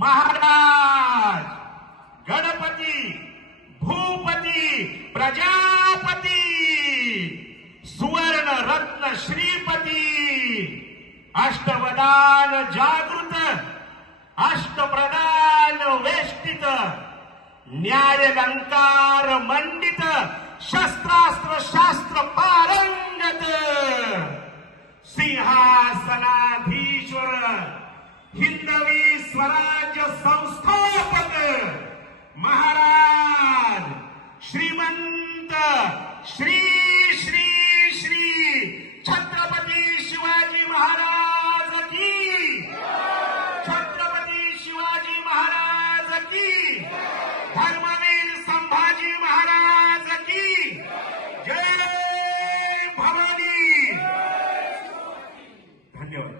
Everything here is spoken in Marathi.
महाराज गणपती भूपती प्रजापती सुवर्ण रत्न श्रीपती अष्टवदान जागृत अष्टप्रधान वेष्टित न्याय लंकार मंडित शस्त्रास्त्र शास्त्र पारंगत सिंहासनाधीश्वर हिंदवी स्वराज्य संस्थापक महाराज श्रीमंत श्री श्री श्री छत्रपती शिवाजी महाराज की छत्रपती शिवाजी महाराज की धर्मवीर संभाजी महाराज की जय भवानी। धन्यवाद।